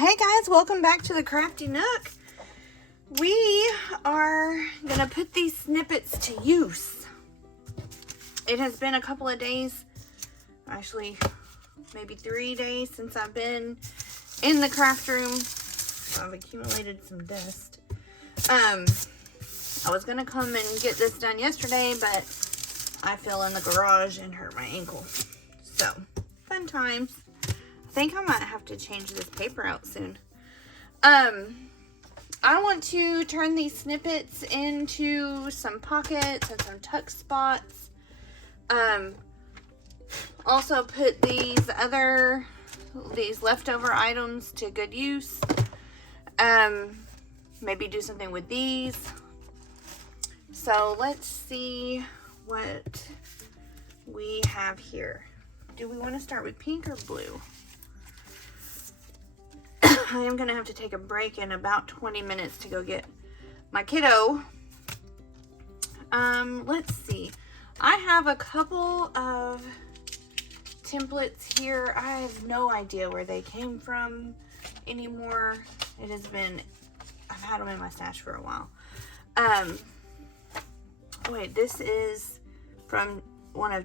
Hey guys, welcome back to the Crafty Nook. We are gonna put these snippets to use. It has been a couple of days, actually maybe 3 days since I've been in the craft room. I've accumulated some dust. I was gonna come and get this done yesterday, but I fell in the garage and hurt my ankle. So, fun times. I think I might have to change this paper out soon. I want to turn these snippets into some pockets and some tuck spots. Also put these leftover items to good use. Maybe do something with these. So let's see what we have here. Do we want to start with pink or blue? I am going to have to take a break in about 20 minutes to go get my kiddo. Let's see. I have a couple of templates here. I have no idea where they came from anymore. It has been, I've had them in my stash for a while. Wait, this is from one of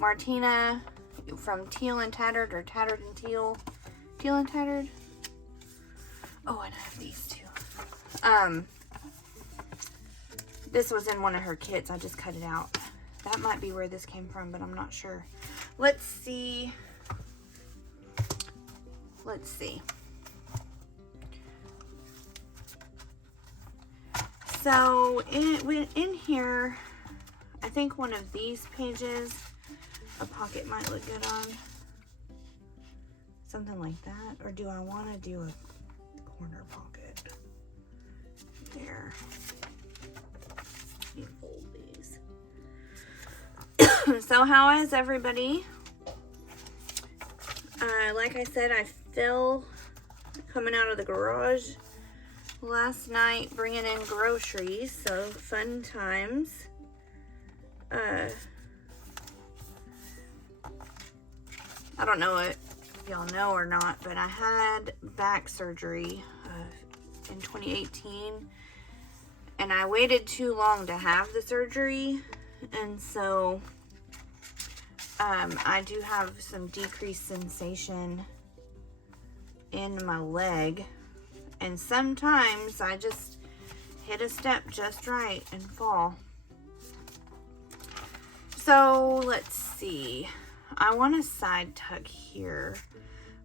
Martina from Teal and Tattered, or Tattered and Teal. Teal and Tattered. Oh, and I have these too. This was in one of her kits. I just cut it out. That might be where this came from, but I'm not sure. Let's see. Let's see. So in here, I think one of these pages, a pocket might look good on. Something like that. Or do I want to do a corner pocket? There. Let me fold these. So how is everybody? Like I said, I fell coming out of the garage last night bringing in groceries, so fun times. I don't know if y'all know or not, but I had back surgery in 2018, and I waited too long to have the surgery, and so I do have some decreased sensation in my leg. And sometimes I just hit a step just right and fall. So let's see. I want a side tuck here,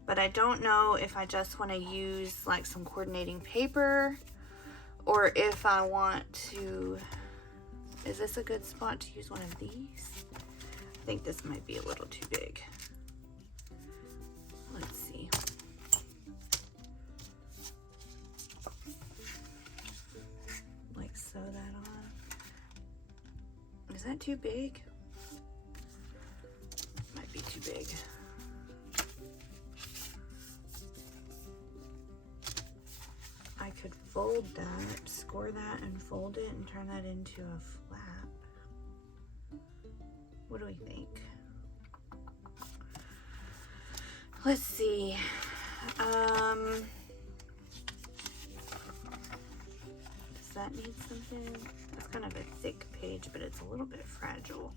but I don't know if I just want to use like some coordinating paper or if I want to, is this a good spot to use one of these? I think this might be a little too big. Let's see. Sew that on. Is that too big? Might be too big. I could fold that, score that, and fold it and turn that into a flap. What do we think? Let's see. That needs something. That's kind of a thick page, but it's a little bit fragile.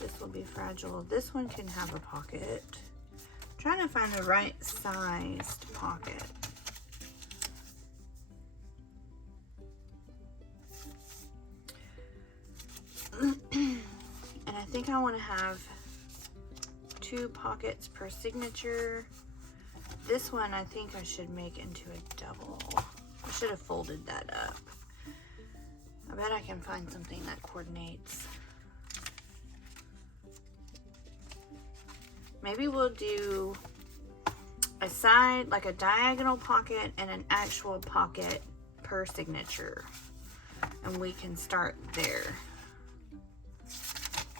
This will be fragile. This one can have a pocket. I'm trying to find the right sized pocket. And I think I want to have 2 pockets per signature. This one I think I should make into a double. I should have folded that up. I bet I can find something that coordinates. Maybe we'll do a side, like a diagonal pocket and an actual pocket per signature. And we can start there.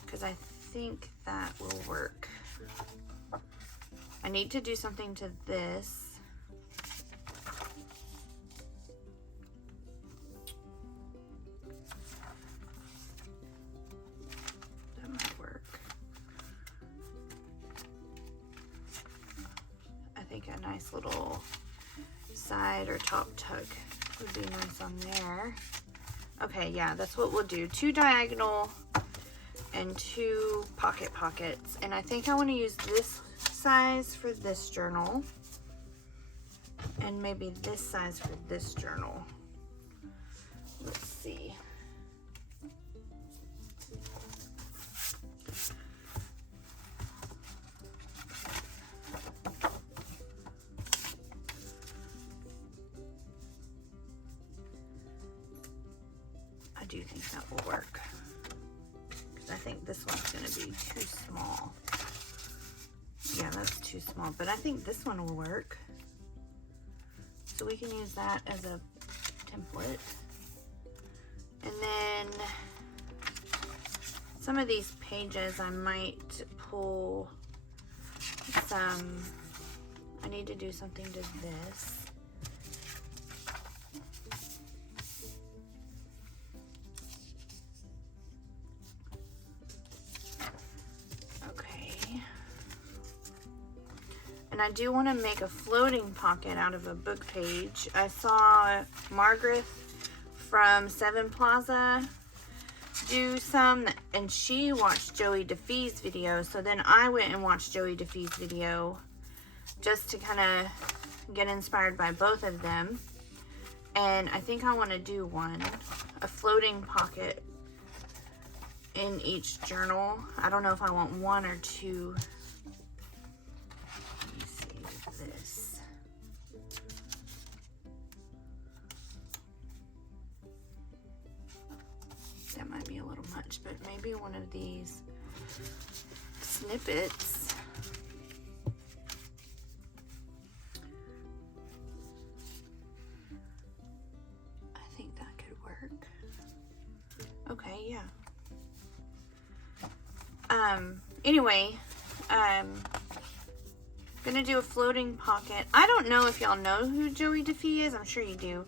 Because I think that will work. I need to do something to this. nice little side or top tuck would be nice on there. Okay, yeah, that's what we'll do. 2 diagonal and 2 pockets. And I think I want to use this size for this journal. And maybe this size for this journal. Let's see. I do think that will work. Because I think this one's going to be too small. Yeah, that's too small. But I think this one will work. So we can use that as a template. And then some of these pages I might pull some, I need to do something to this. And I do want to make a floating pocket out of a book page. I saw Margaret from Seven Plaza do some, and she watched Joie DeFee's video. So then I went and watched Joie DeFee's video just to kind of get inspired by both of them. And I think I want to do a floating pocket in each journal. I don't know if I want 1 or 2. This. That might be a little much, but maybe one of these snippets. I think that could work. Okay, yeah. Anyway, gonna do a floating pocket. I don't know if y'all know who Joie DeFee is. I'm sure you do.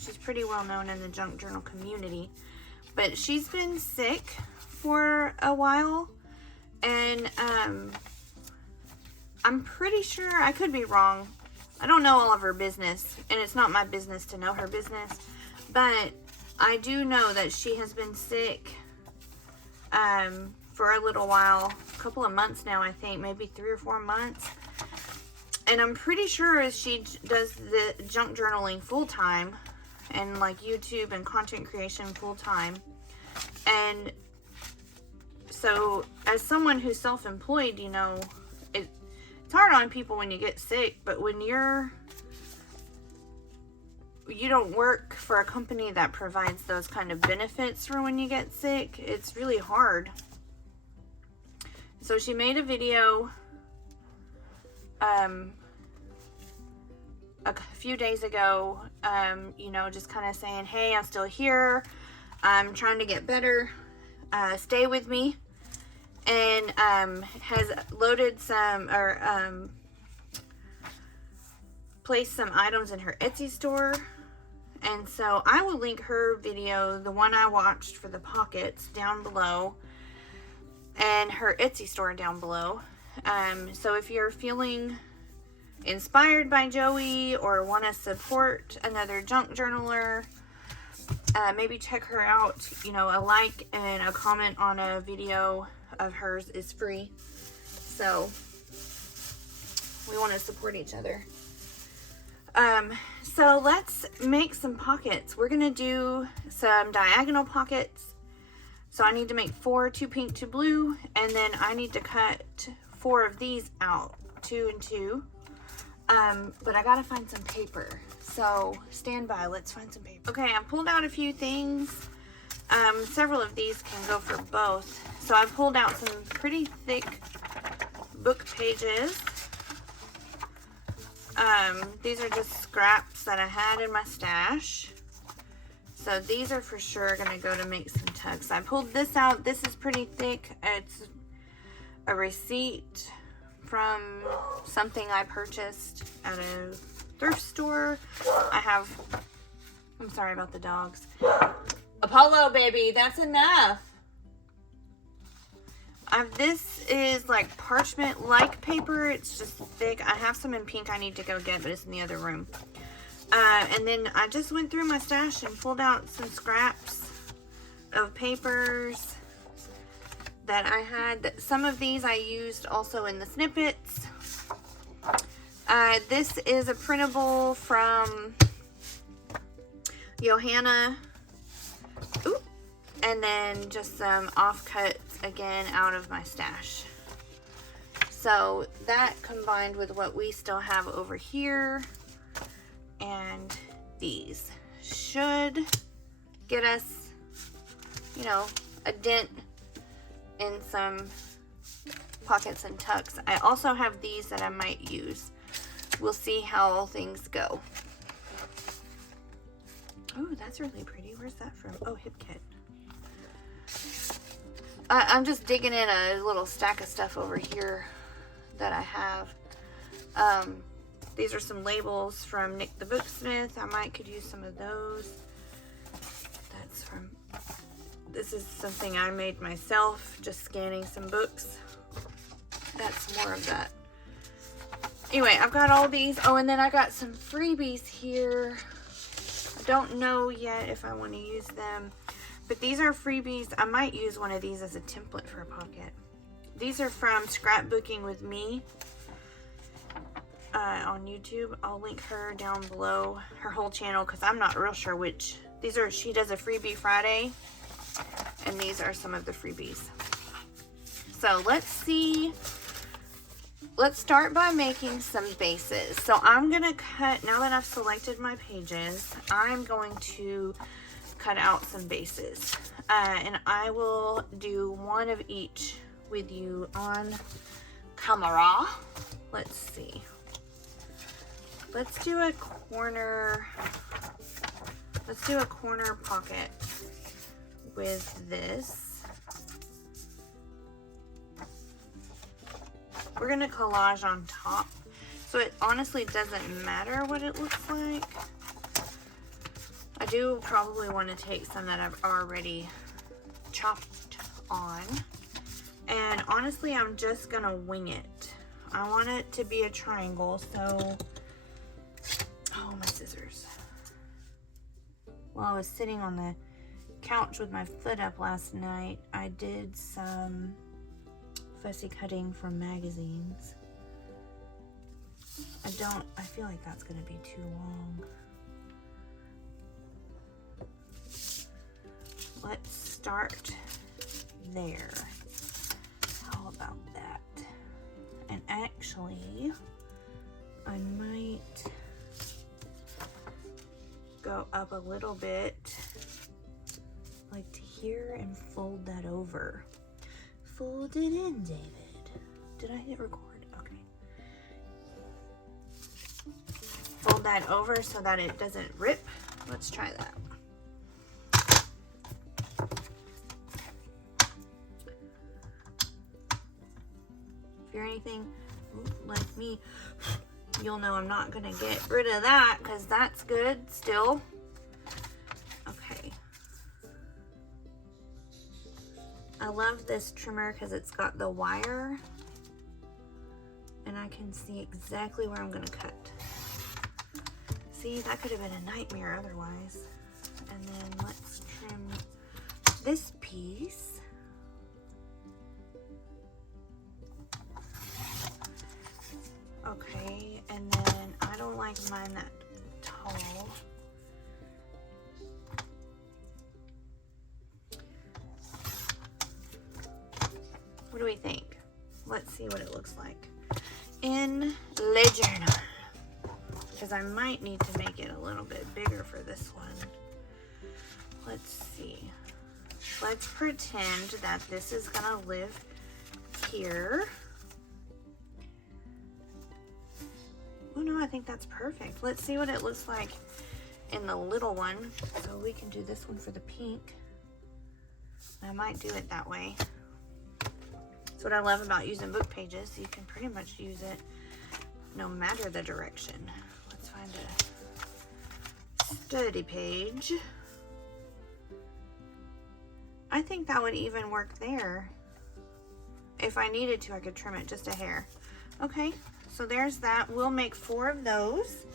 She's pretty well known in the junk journal community, but she's been sick for a while, and I'm pretty sure, I could be wrong. I don't know all of her business, and it's not my business to know her business, but I do know that she has been sick for a little while, a couple of months now, I think, maybe 3 or 4 months. And I'm pretty sure she does the junk journaling full time and like YouTube and content creation full time. And so as someone who's self-employed, you know, it's hard on people when you get sick, but when you don't work for a company that provides those kind of benefits for when you get sick, it's really hard. So she made a video a few days ago, you know, just kind of saying, hey, I'm still here. I'm trying to get better. Stay with me. And has loaded some, or placed some items in her Etsy store. And so I will link her video, the one I watched for the pockets, down below, and her Etsy store down below. So if you're feeling inspired by Joie or want to support another junk journaler, maybe check her out. You know, a like and a comment on a video of hers is free. So we want to support each other. So let's make some pockets. We're going to do some diagonal pockets. So I need to make 4, 2 pink, 2 blue, and then I need to cut 4 of these out, 2 and 2. But I gotta find some paper. So stand by, let's find some paper. Okay, I pulled out a few things. Several of these can go for both. So I pulled out some pretty thick book pages. These are just scraps that I had in my stash. So these are for sure gonna go to make some tucks. I pulled this out. This is pretty thick. It's a receipt from something I purchased at a thrift store. I'm sorry about the dogs. Apollo, baby, that's enough. This is like parchment-like paper. It's just thick. I have some in pink I need to go get, but it's in the other room. And then I just went through my stash and pulled out some scraps of papers that I had. Some of these I used also in the snippets. This is a printable from Johanna. Ooh. And then just some offcuts again out of my stash. So that combined with what we still have over here and these should get us, you know, a dent in some pockets and tucks. I also have these that I might use. We'll see how things go. Oh, that's really pretty. Where's that from? Oh, Hip Kit. I'm just digging in a little stack of stuff over here that I have. These are some labels from Nick the Booksmith. I might could use some of those. That's from, this is something I made myself, just scanning some books. That's more of that. Anyway, I've got all these. Oh, and then I got some freebies here. I don't know yet if I want to use them. But these are freebies. I might use one of these as a template for a pocket. These are from Scrapbooking with Me on YouTube. I'll link her down below, her whole channel, because I'm not real sure which. These are, she does a freebie Friday, and these are some of the freebies. So let's see. Let's start by making some bases. So I'm going to cut, now that I've selected my pages, I'm going to cut out some bases. And I will do one of each with you on camera. Let's see. Let's do a corner. Let's do a corner pocket with this. We're gonna collage on top, so it honestly doesn't matter what it looks like. I do probably want to take some that I've already chopped on, and honestly I'm just gonna wing it. I want it to be a triangle, so oh, my scissors. While I was sitting on the couch with my foot up last night, I did some fussy cutting from magazines. I feel like that's gonna be too long. Let's start there. How about that? And actually, I might go up a little bit, like to here, and fold that over. Fold it in, David. Did I hit record? Okay. Fold that over so that it doesn't rip. Let's try that. If you're anything like me, you'll know I'm not gonna get rid of that because that's good still. Okay. I love this trimmer because it's got the wire and I can see exactly where I'm gonna cut. See, that could have been a nightmare otherwise. And then let's trim this piece. Okay, and then I don't like mine that tall. What do we think? Let's see what it looks like in Le Journal, because I might need to make it a little bit bigger for this one. Let's see. Let's pretend that this is gonna live here. Oh no, I think that's perfect. Let's see what it looks like in the little one. So we can do this one for the pink. I might do it that way. That's what I love about using book pages. You can pretty much use it no matter the direction. Let's find a study page. I think that would even work there. if I needed to, I could trim it just a hair. Okay, so there's that. We'll make 4 of those.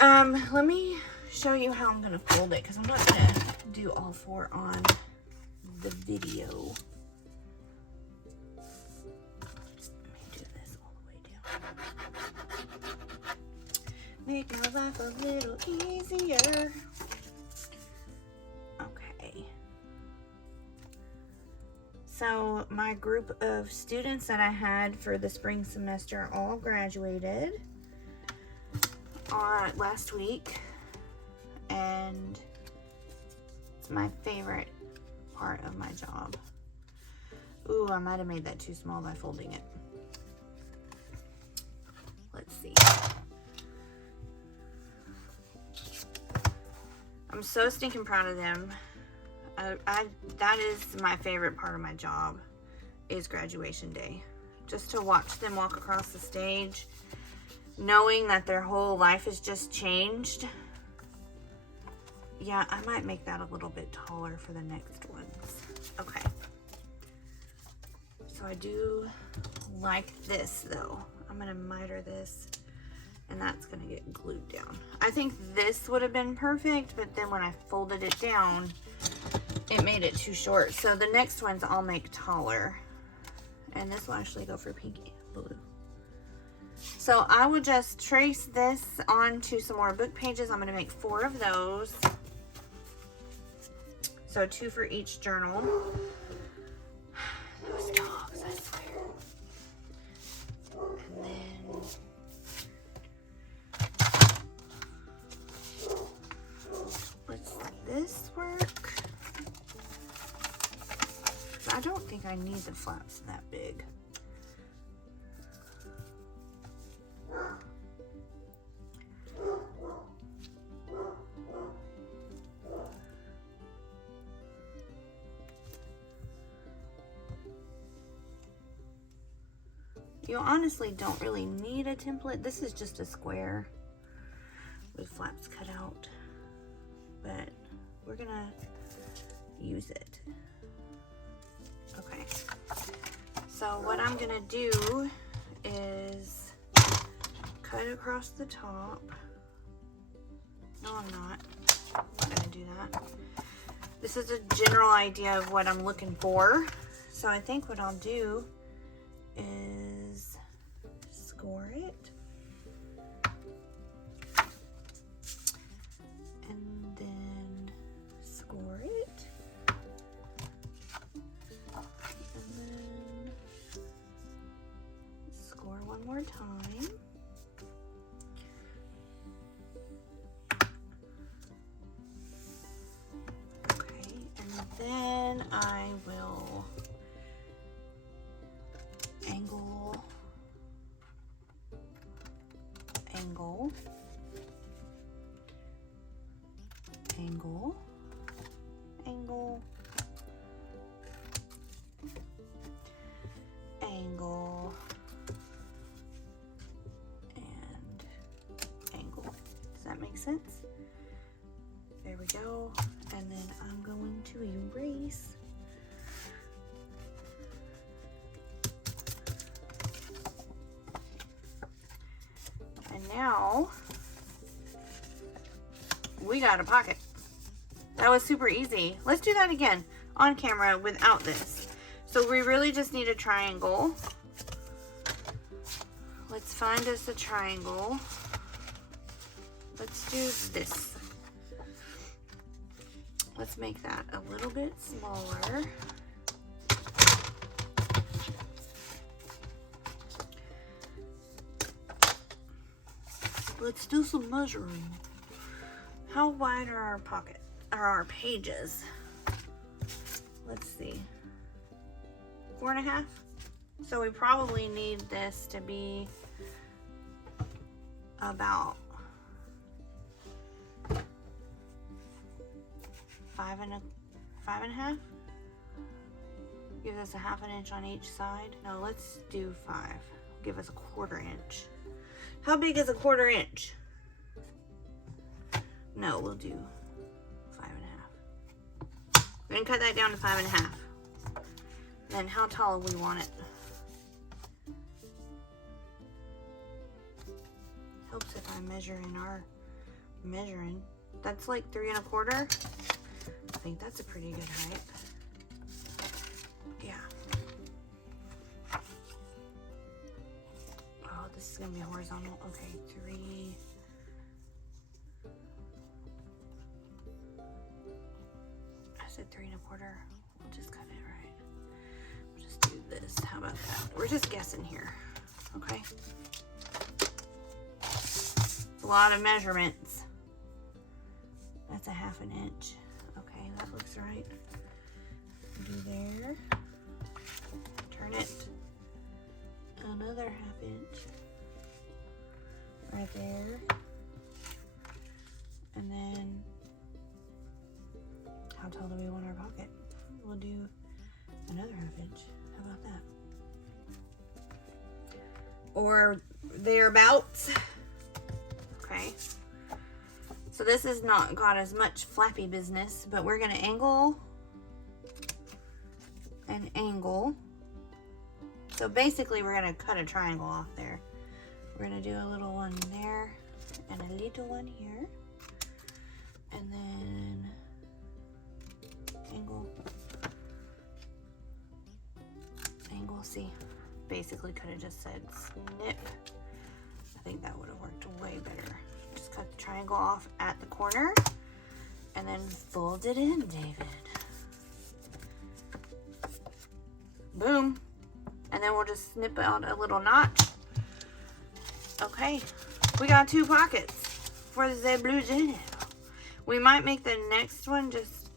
Let me show you how I'm gonna fold it, because I'm not gonna do all 4 on the video. Let me do this all the way down. Make our life a little easier. Okay. So my group of students that I had for the spring semester all graduated last week, and it's my favorite part of my job. Ooh, I might have made that too small by folding it. Let's see. I'm so stinking proud of them. That is my favorite part of my job, is graduation day. Just to watch them walk across the stage, knowing that their whole life has just changed. Yeah, I might make that a little bit taller for the next ones. Okay. So I do like this though. I'm gonna miter this, and that's gonna get glued down. I think this would have been perfect, but then when I folded it down, it made it too short. So the next ones I'll make taller. And this will actually go for pinky blue. So I will just trace this onto some more book pages. I'm gonna make 4 of those. So 2 for each journal. Those dogs, I swear. And then let's let this work. I don't think I need the flaps that big. You honestly don't really need a template. This is just a square with flaps cut out, but we're gonna use it. Okay, so what I'm gonna do is cut across the top. No, I'm not gonna do that. This is a general idea of what I'm looking for. So I think what I'll do is score it. And then score it. And then score one more time. Okay, and then I will angle, angle, angle, angle, angle, and angle. Does that make sense? There we go. And then I'm going to erase. And now we got a pocket. That was super easy. Let's do that again on camera without this. So we really just need a triangle. Let's find us a triangle. Let's do this. Let's make that a little bit smaller. Let's do some measuring. How wide are our our pages? Let's see. 4.5. So we probably need this to be about 5.5. Gives us a 1/2 inch on each side. No, let's do 5. Give us a 1/4 inch. How big is a 1/4 inch? No, we'll do 5.5. We're gonna cut that down to 5.5. And how tall we want it. Helps if I measure in our measuring. That's like 3 1/4. I think that's a pretty good height. Yeah. Oh, this is gonna be horizontal. Okay, 3. I said 3 1/4. We'll just cut it right. We'll just do this. How about that? We're just guessing here. Okay. A lot of measurements. That's a 1/2 inch. Okay, that looks right. Do there. Turn it. Another 1/2 inch. Right there. And then, how tall do we want our pocket? We'll do another 1/2 inch. How about that? Or thereabouts. Okay. So this has not got as much flappy business, but we're gonna angle and angle. So basically we're gonna cut a triangle off there. We're gonna do a little one there and a little one here. And then angle, angle, see, basically could have just said snip. I think that would have worked way better. Just cut the triangle off at the corner and then fold it in, David. Boom. And then we'll just snip out a little notch. Okay, we got 2 pockets for the blue journal. We might make the next one just,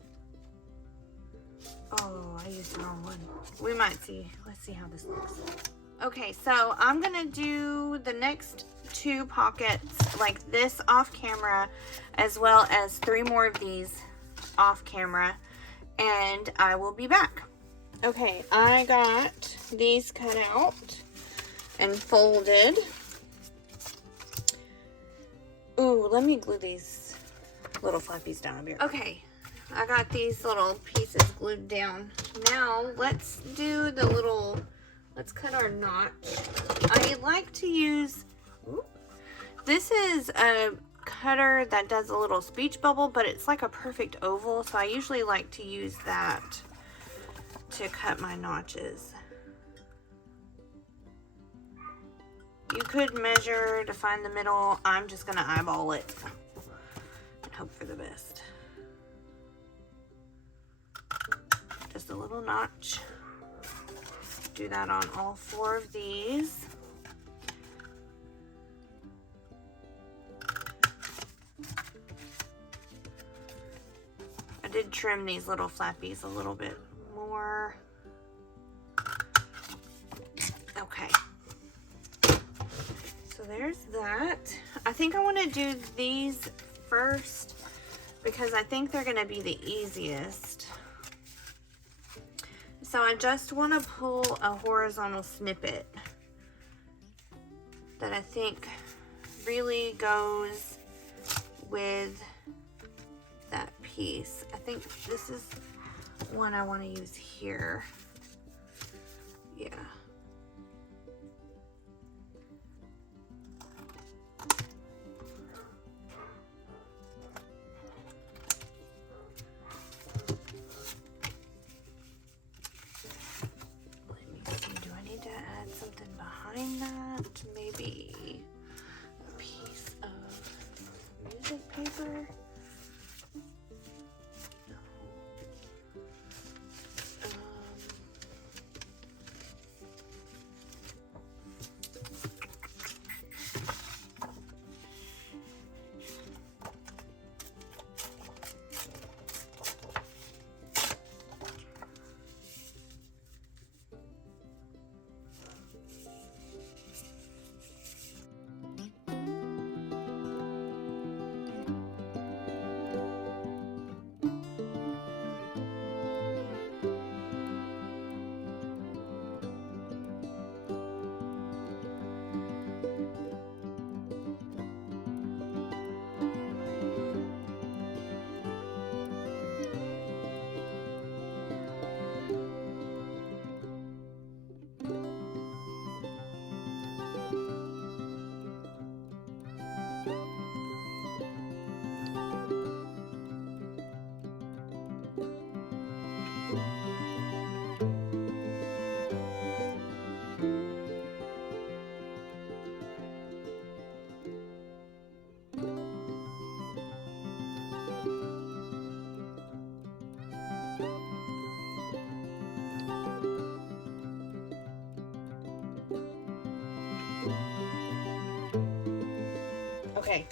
oh, I used the wrong one. We might see, let's see how this looks. Okay, so I'm gonna do the next 2 pockets like this off camera, as well as 3 more of these off camera, and I will be back. Okay, I got these cut out and folded. Ooh, let me glue these little flappies down here. Okay, I got these little pieces glued down. Now let's do the little, let's cut our notch. I like to use, this is a cutter that does a little speech bubble, but it's like a perfect oval, so I usually like to use that to cut my notches. You could measure to find the middle. I'm just gonna eyeball it and hope for the best. Just a little notch. Do that on all 4 of these. I did trim these little flappies a little bit more. Okay. So there's that. I think I want to do these first because I think they're going to be the easiest. So I just want to pull a horizontal snippet that I think really goes with that piece. I think this is one I want to use here. Yeah. Let me see, do I need to add something behind that? Maybe a piece of music paper? Okay,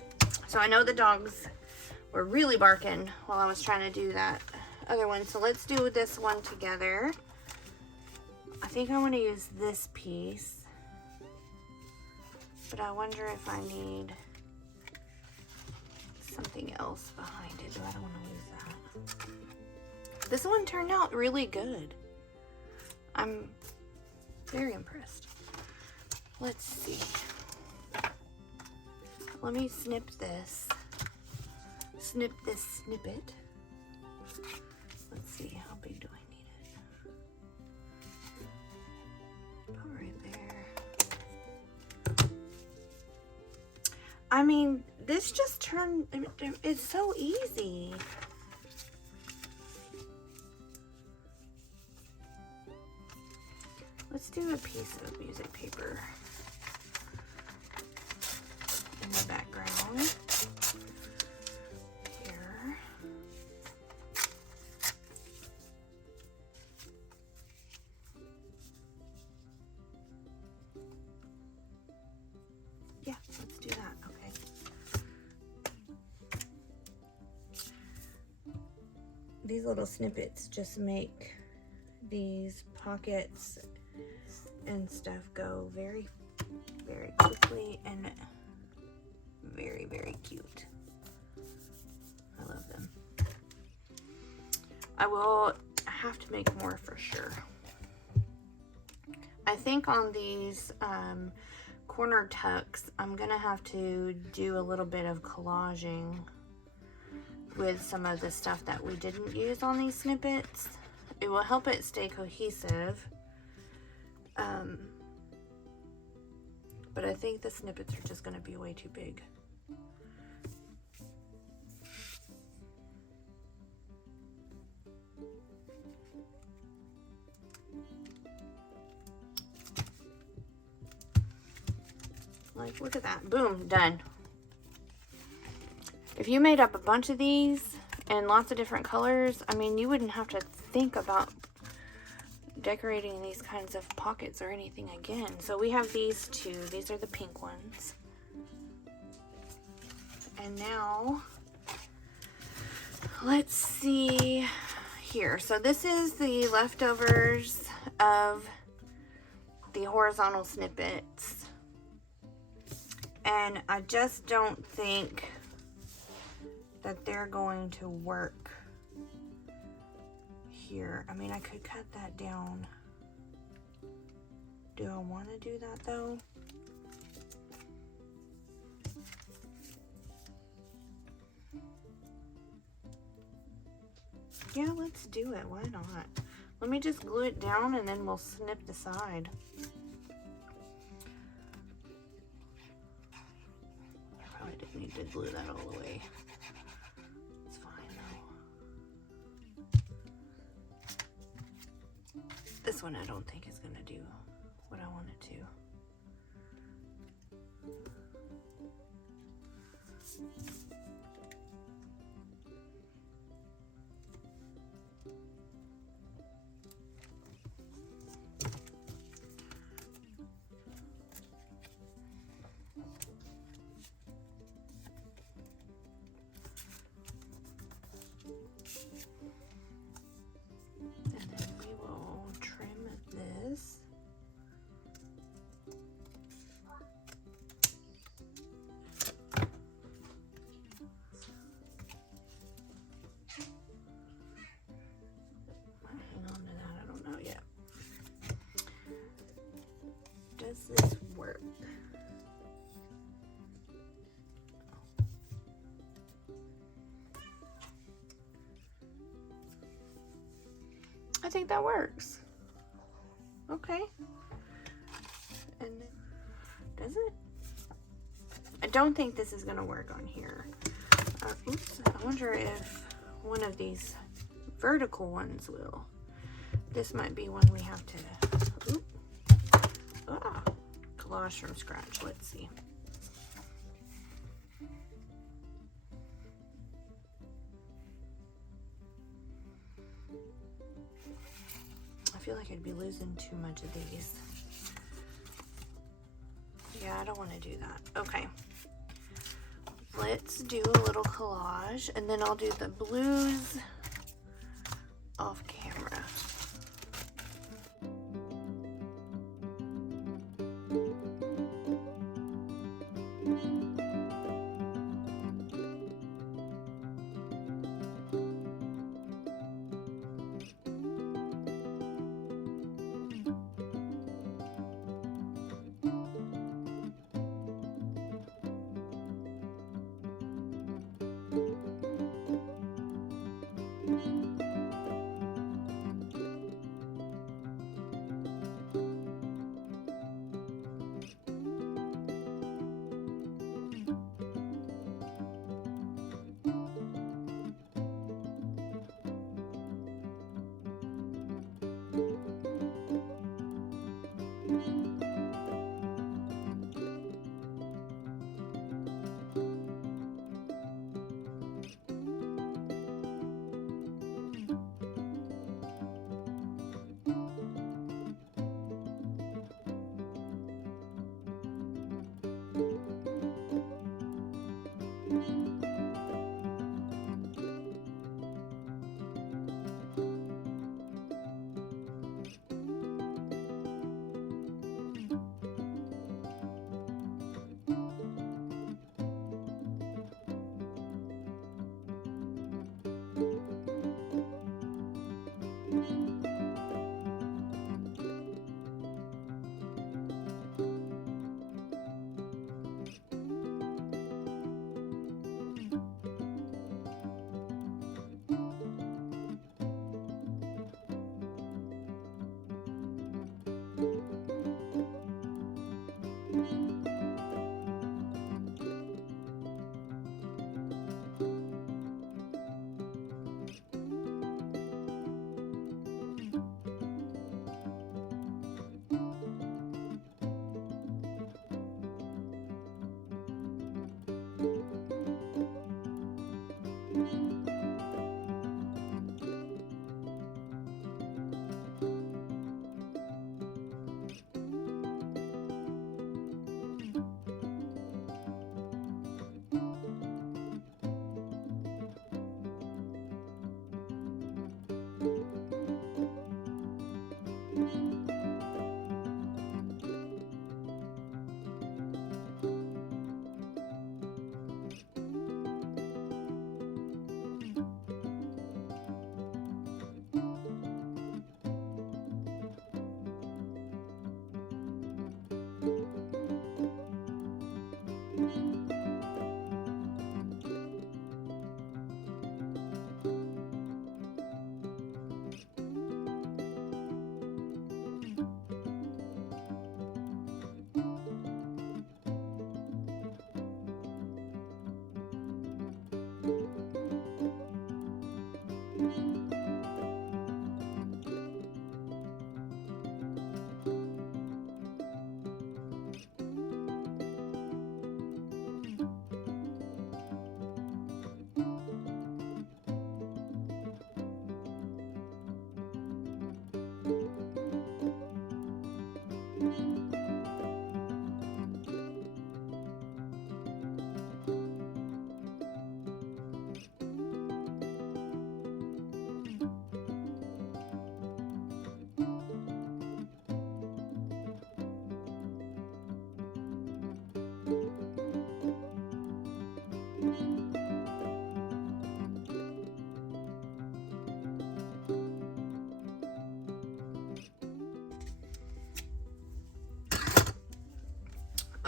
so I know the dogs were really barking while I was trying to do that other one. So let's do this one together. I think I want to use this piece, but I wonder if I need something else behind it. Do I don't want to lose that? This one turned out really good. I'm very impressed. Let's see. Let me snip this. Snip this snippet. Let's see, how big do I need it? About right there. I mean, this just turned, it's so easy. Let's do a piece of music paper in the background here. Yeah, let's do that. Okay. These little snippets just make these pockets and stuff go very, very quickly and very, very cute. I love them. I will have to make more for sure. I think on these corner tucks, I'm gonna have to do a little bit of collaging with some of the stuff that we didn't use on these snippets. It will help it stay cohesive. But I think the snippets are just gonna be way too big. Like, look at that. Boom, done. If you made up a bunch of these and lots of different colors, I mean, you wouldn't have to think about decorating these kinds of pockets or anything again. So we have these two. These are the pink ones. And now, let's see here. So this is the leftovers of the horizontal snippets. And I just don't think that they're going to work here. I mean, I could cut that down. Do I want to do that though? Yeah, let's do it. Why not? Let me just glue it down and then we'll snip the side. I probably didn't need to glue that all the way. It's fine though. This one I don't think is going to do what I want it to. Does this work? I think that works. Okay. And then, does it? I don't think this is gonna work on here. Oops, I wonder if one of these vertical ones will. This might be one we have to, oops. Ah, collage from scratch. Let's see. I feel like I'd be losing too much of these. Yeah, I don't want to do that. Okay. let's do a little collage, and then I'll do the blues off camera.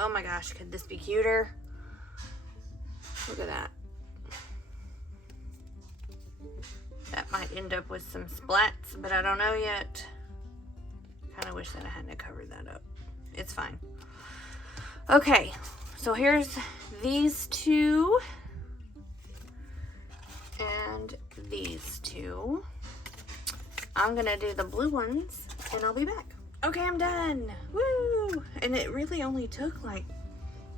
Oh my gosh, could this be cuter? Look at that. That might end up with some splats, but I don't know yet. Kind of wish that I hadn't covered that up. It's fine. Okay, so here's these two and these two. I'm gonna do the blue ones and I'll be back. Okay, I'm done. Woo! And it really only took like,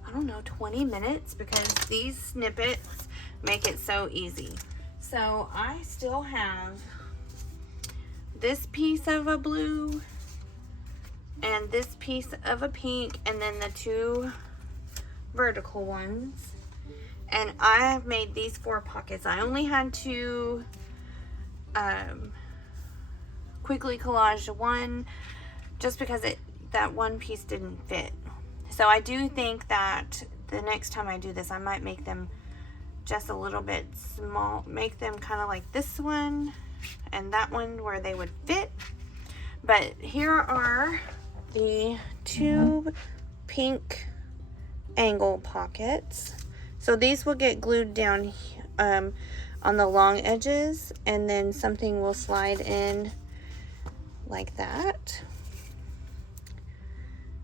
I don't know, 20 minutes because these snippets make it so easy. So I still have this piece of a blue and this piece of a pink and then the two vertical ones. And I have made these 4 pockets. I only had to quickly collage one just because that one piece didn't fit. So I do think that the next time I do this, I might make them just a little bit small, make them kind of like this one and that one where they would fit. But here are the 2 pink angle pockets. So these will get glued down on the long edges, and then something will slide in like that.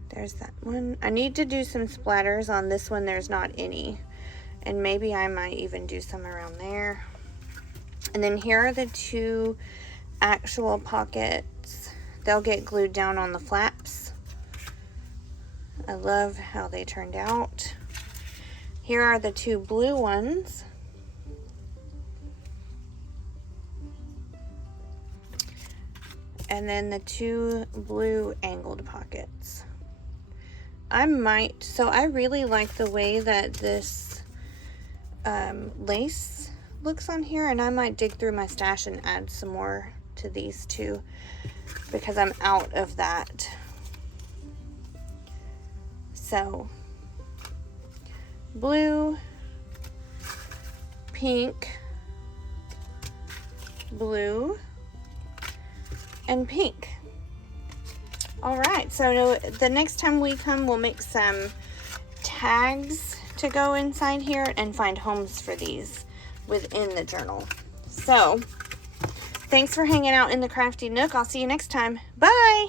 There's that one. I need to do some splatters on this one. There's not any, and maybe I might even do some around there. And then here are the 2 actual pockets. They'll get glued down on the flaps. I love how they turned out. Here are the 2 blue ones. And then the 2 blue angled pockets. I really like the way that this lace looks on here, and I might dig through my stash and add some more to these 2 because I'm out of that. So blue, pink, blue, and pink. All right, so the next time we come, we'll make some tags to go inside here and find homes for these within the journal. So thanks for hanging out in the Crafty Nook. I'll see you next time. Bye.